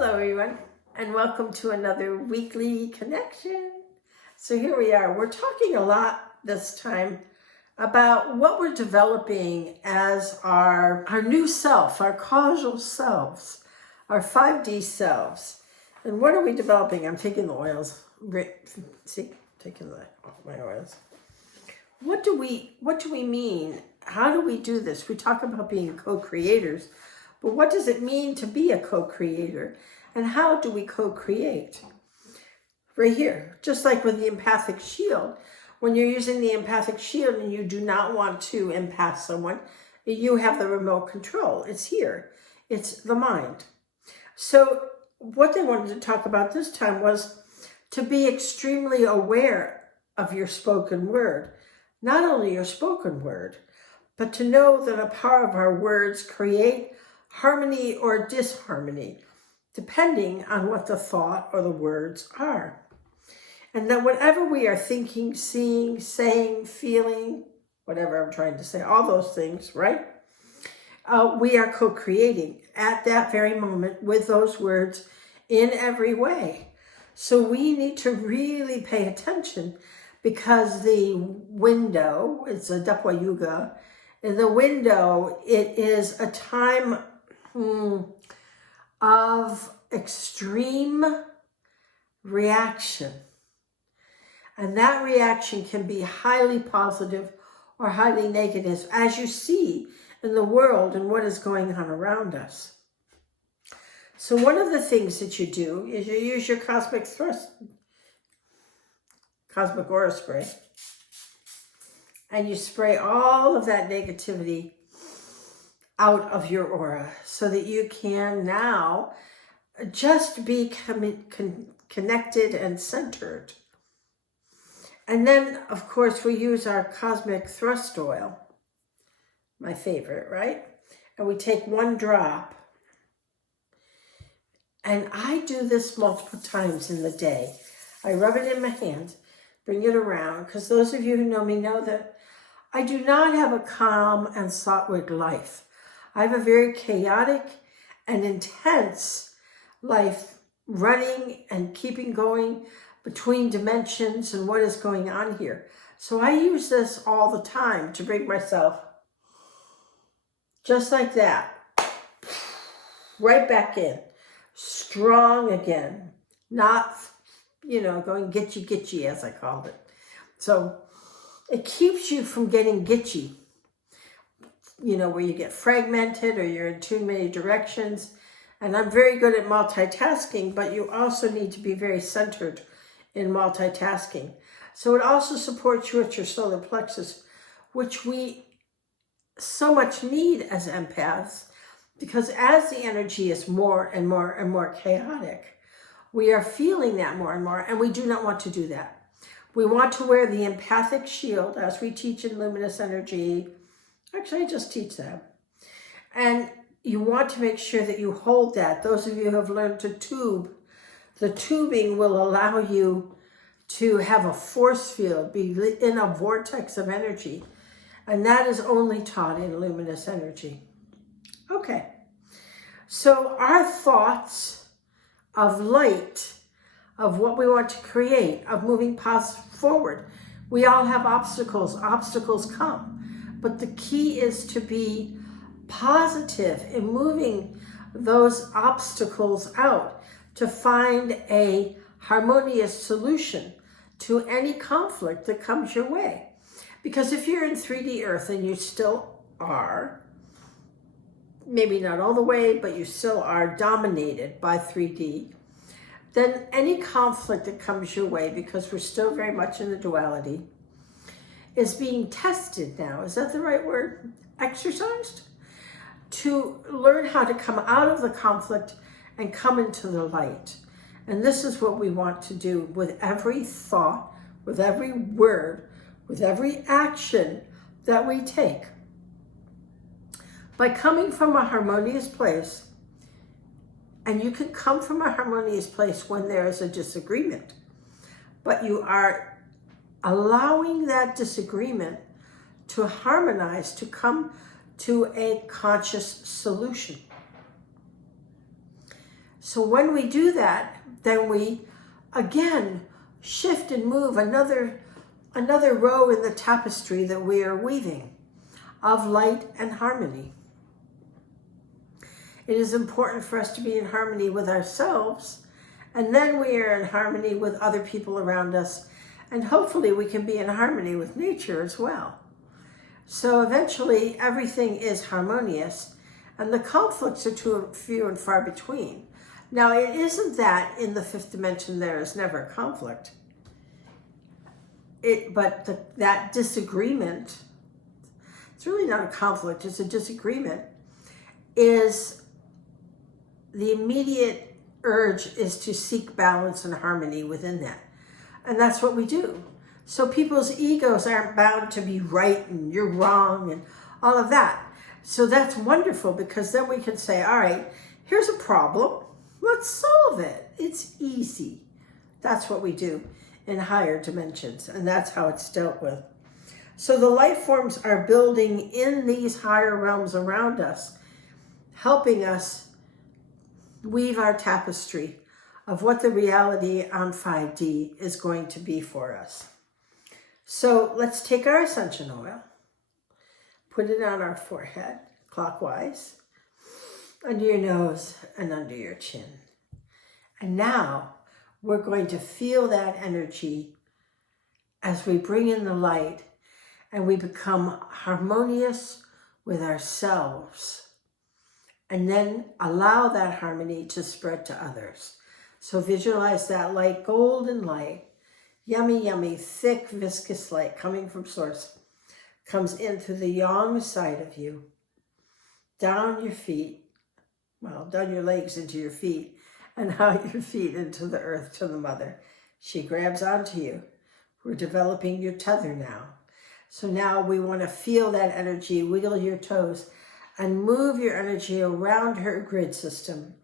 Hello everyone, and welcome to another weekly connection. So here we are. We're talking a lot this time about what we're developing as our new self, our causal selves, our 5D selves. And what are we developing? I'm taking the oils. See, taking my oils. What do we mean? How do we do this? We talk about being co-creators, but what does it mean to be a co-creator? And how do we co-create? Right here, just like with the empathic shield, when you're using the empathic shield and you do not want to empath someone, you have the remote control. It's here. It's the mind. So what they wanted to talk about this time was to be extremely aware of your spoken word. Not only your spoken word, but to know that a power of our words create harmony or disharmony, depending on what the thought or the words are. And that whatever we are thinking, seeing, saying, feeling, whatever I'm trying to say, all those things, right? We are co-creating at that very moment with those words in every way. So we need to really pay attention, because the window, it's a Dapwa Yuga, in the window, it is a time of extreme reaction. And that reaction can be highly positive or highly negative, as you see in the world and what is going on around us. So one of the things that you do is you use your cosmic aura spray, and you spray all of that negativity out of your aura so that you can now just be connected and centered. And then, of course, we use our cosmic thrust oil, my favorite, right? And we take one drop. And I do this multiple times in the day. I rub it in my hand, bring it around, because those of you who know me know that I do not have a calm and sattvic life. I have a very chaotic and intense life, running and keeping going between dimensions and what is going on here. So I use this all the time to bring myself just like that, right back in, strong again, not, going gitchy, as I called it. So it keeps you from getting gitchy, where you get fragmented or you're in too many directions. And I'm very good at multitasking, but you also need to be very centered in multitasking. So it also supports you at your solar plexus, which we so much need as empaths, because as the energy is more and more and more chaotic, we are feeling that more and more, and we do not want to do that. We want to wear the empathic shield, as we teach in luminous energy. Actually, I just teach that. And you want to make sure that you hold that. Those of you who have learned to tube, the tubing will allow you to have a force field, be in a vortex of energy. And that is only taught in luminous energy. Okay. So our thoughts of light, of what we want to create, of moving forward. We all have obstacles. Obstacles come. But the key is to be positive in moving those obstacles out, to find a harmonious solution to any conflict that comes your way. Because if you're in 3D Earth, and you still are, maybe not all the way, but you still are dominated by 3D, then any conflict that comes your way, because we're still very much in the duality, is being tested now. Is that the right word? Exercised? To learn how to come out of the conflict and come into the light. And this is what we want to do with every thought, with every word, with every action that we take. By coming from a harmonious place, and you can come from a harmonious place when there is a disagreement, but you are allowing that disagreement to harmonize, to come to a conscious solution. So when we do that, then we again shift and move another row in the tapestry that we are weaving of light and harmony. It is important for us to be in harmony with ourselves, and then we are in harmony with other people around us, and hopefully we can be in harmony with nature as well. So eventually everything is harmonious, and the conflicts are too few and far between. Now, it isn't that in the fifth dimension there is never a conflict. That disagreement, it's really not a conflict, it's a disagreement, is the immediate urge is to seek balance and harmony within that. And that's what we do. So people's egos aren't bound to be right and you're wrong and all of that. So that's wonderful, because then we can say, all right, here's a problem. Let's solve it. It's easy. That's what we do in higher dimensions, and that's how it's dealt with. So the life forms are building in these higher realms around us, helping us weave our tapestry of what the reality on 5D is going to be for us. So let's take our ascension oil, put it on our forehead clockwise, under your nose and under your chin. And now we're going to feel that energy as we bring in the light and we become harmonious with ourselves, and then allow that harmony to spread to others. So visualize that light, golden light, yummy, yummy, thick, viscous light coming from source, comes in through the yang side of you, down your feet, down your legs into your feet, and out your feet into the earth, to the mother. She grabs onto you. We're developing your tether now. So now we want to feel that energy, wiggle your toes, and move your energy around her grid system,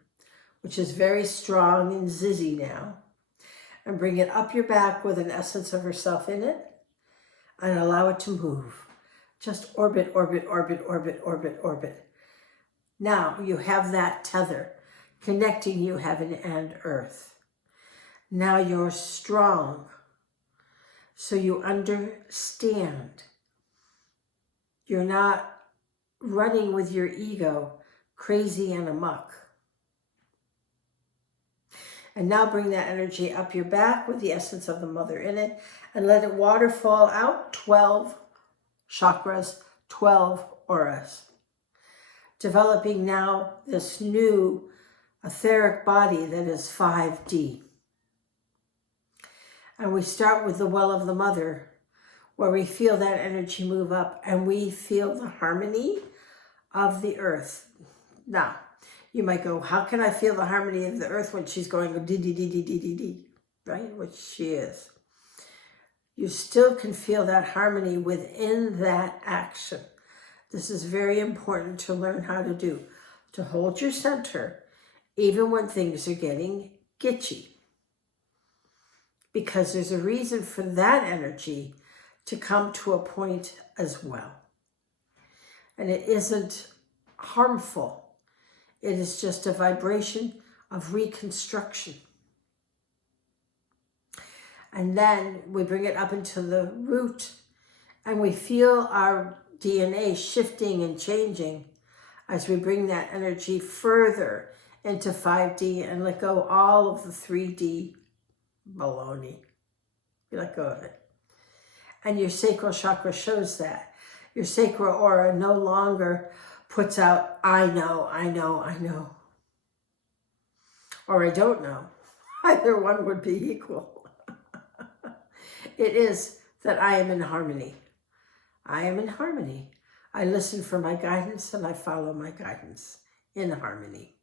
which is very strong and zizzy now, and bring it up your back with an essence of herself in it, and allow it to move. Just orbit, orbit, orbit, orbit, orbit, orbit. Now you have that tether connecting you, heaven and earth. Now you're strong, so you understand. You're not running with your ego crazy and amok. And now bring that energy up your back with the essence of the mother in it, and let it waterfall out 12 chakras, 12 auras. Developing now this new etheric body that is 5D. And we start with the well of the mother, where we feel that energy move up and we feel the harmony of the earth. Now, you might go, how can I feel the harmony of the earth when she's going dee dee dee dee dee dee dee, right? Which she is. You still can feel that harmony within that action. This is very important to learn how to do, to hold your center even when things are getting gitchy. Because there's a reason for that energy to come to a point as well. And it isn't harmful. It is just a vibration of reconstruction. And then we bring it up into the root, and we feel our DNA shifting and changing as we bring that energy further into 5D and let go all of the 3D baloney. You let go of it. And your sacral chakra shows that. Your sacral aura no longer puts out, I know, I know, I know. Or I don't know. Either one would be equal. It is that I am in harmony. I am in harmony. I listen for my guidance and I follow my guidance in harmony.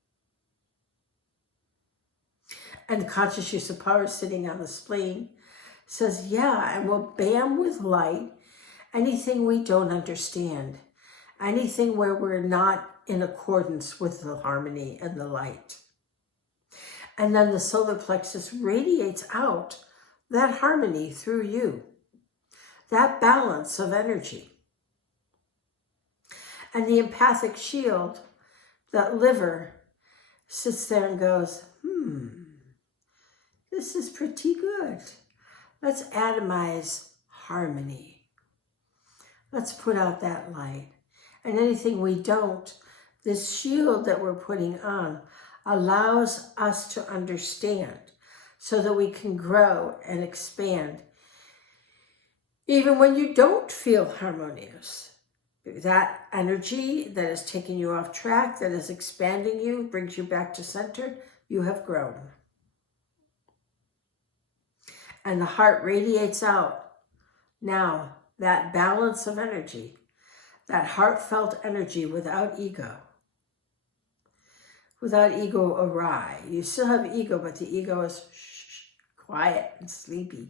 And conscious use of power sitting on the spleen says, yeah, and we'll bam with light anything we don't understand, anything where we're not in accordance with the harmony and the light. And then the solar plexus radiates out that harmony through you, that balance of energy. And the empathic shield, that liver, sits there and goes, this is pretty good. Let's atomize harmony. Let's put out that light. And anything we don't, this shield that we're putting on allows us to understand so that we can grow and expand. Even when you don't feel harmonious, that energy that is taking you off track, that is expanding you, brings you back to center, you have grown. And the heart radiates out now that balance of energy, that heartfelt energy without ego awry. You still have ego, but the ego is quiet and sleepy.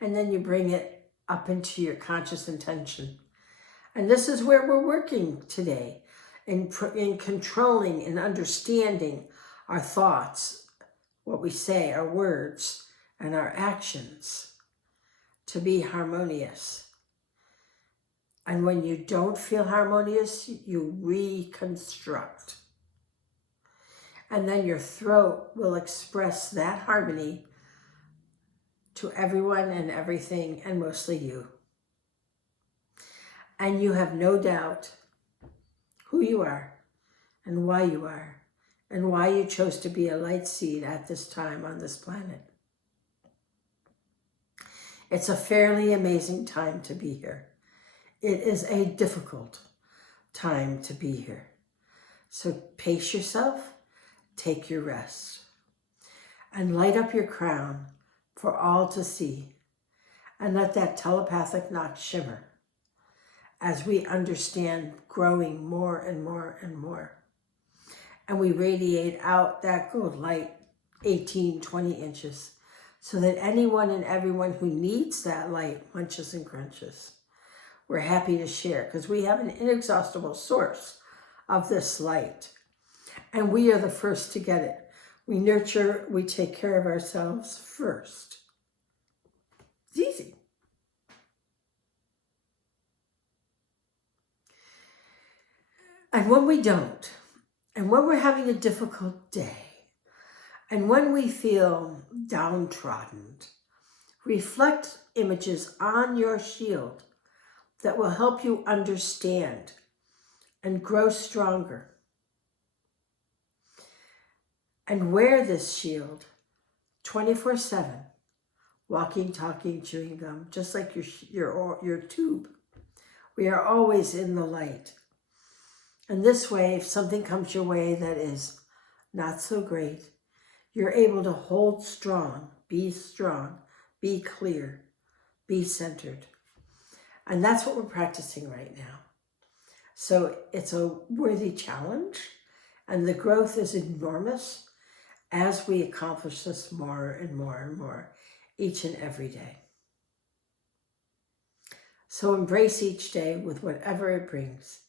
And then you bring it up into your conscious intention. And this is where we're working today, in controlling and understanding our thoughts, what we say, our words, and our actions to be harmonious. And when you don't feel harmonious, you reconstruct. And then your throat will express that harmony to everyone and everything, and mostly you. And you have no doubt who you are and why you are and why you chose to be a light seed at this time on this planet. It's a fairly amazing time to be here. It is a difficult time to be here. So pace yourself, take your rest, and light up your crown for all to see, and let that telepathic knot shimmer as we understand growing more and more and more. And we radiate out that gold light 18, 20 inches so that anyone and everyone who needs that light munches and crunches. We're happy to share because we have an inexhaustible source of this light. And we are the first to get it. We nurture, we take care of ourselves first. It's easy. And when we don't, and when we're having a difficult day, and when we feel downtrodden, reflect images on your shield that will help you understand and grow stronger. And wear this shield 24/7, walking, talking, chewing gum, just like your tube. We are always in the light. And this way, if something comes your way that is not so great, you're able to hold strong, be clear, be centered. And that's what we're practicing right now. So it's a worthy challenge, and the growth is enormous as we accomplish this more and more and more each and every day. So embrace each day with whatever it brings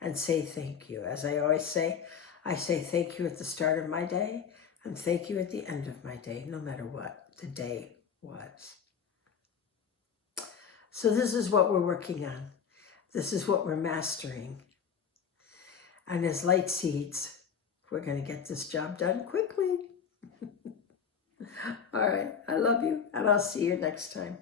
and say thank you. As I always say, I say thank you at the start of my day and thank you at the end of my day, no matter what the day was. So this is what we're working on. This is what we're mastering. And as light seeds, we're going to get this job done quickly. All right, I love you, and I'll see you next time.